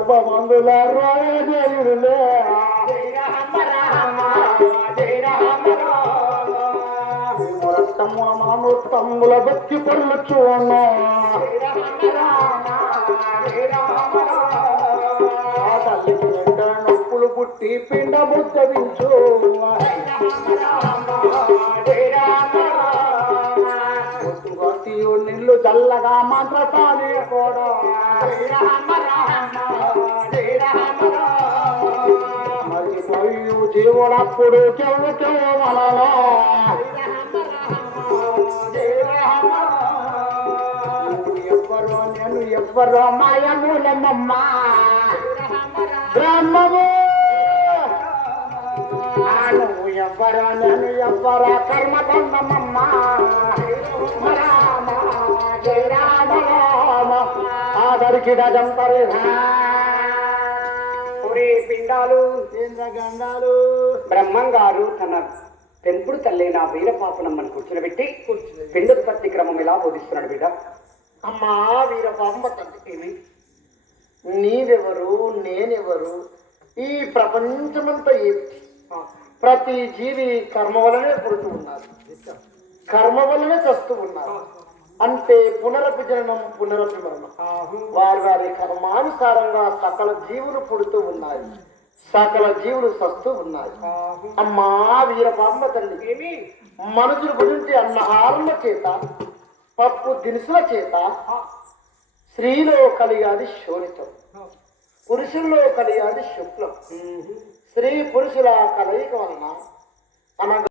గర్భమందుల రాయదేవుడులే రక్తము మాను తమ్ముల భక్తి పనులు చూడను నొప్పులు పుట్టి పిండ ముద్దవించు నిల్లు చల్లగా మంత్రతానే కూడా మర్చిపోయి జీవుడప్పుడు చెవు చెవలలో. ఎవ్వరో నేను ఎవ్వరో మాయమూలమమ్మ. బ్రహ్మము నువ్వు ఎవ్వరో నేను ఎవ్వరో కర్మబంధమమ్మ. రామ ఒరే పిండాలు గండాలు బ్రహ్మం గారు తన పెంపుడు తల్లి నా వీరపాపనమ్మని కూర్చునబెట్టి పిండోత్పత్తి క్రమం ఎలా బోధిస్తున్నాడు బిడ్డ? అమ్మా వీర పాప తండ్రి నీవెవరు నేనెవరు? ఈ ప్రపంచమంతా ఏమిటి ప్రతి జీవి కర్మ వలనే పుడుతూ ఉన్నారు. కర్మ వలనే చస్తూ ఉన్నారు. అంటే పునరపి జననం పునరపి మరణం వారి వారి కర్మానుసారంగా సకల జీవులు పుడుతూ ఉన్నాయి. సకల జీవులు సస్తూ ఉన్నాయి. అమ్మా వీర పాప తల్లి. ఏమి? మనుషుల గురించి అన్నహారముల చేత పప్పు దినుసుల చేత స్త్రీలో కలిగాది శోణితం. పురుషుల్లో కలిగాది శుక్లం. స్త్రీ పురుషుల కలయిక వలన అనగా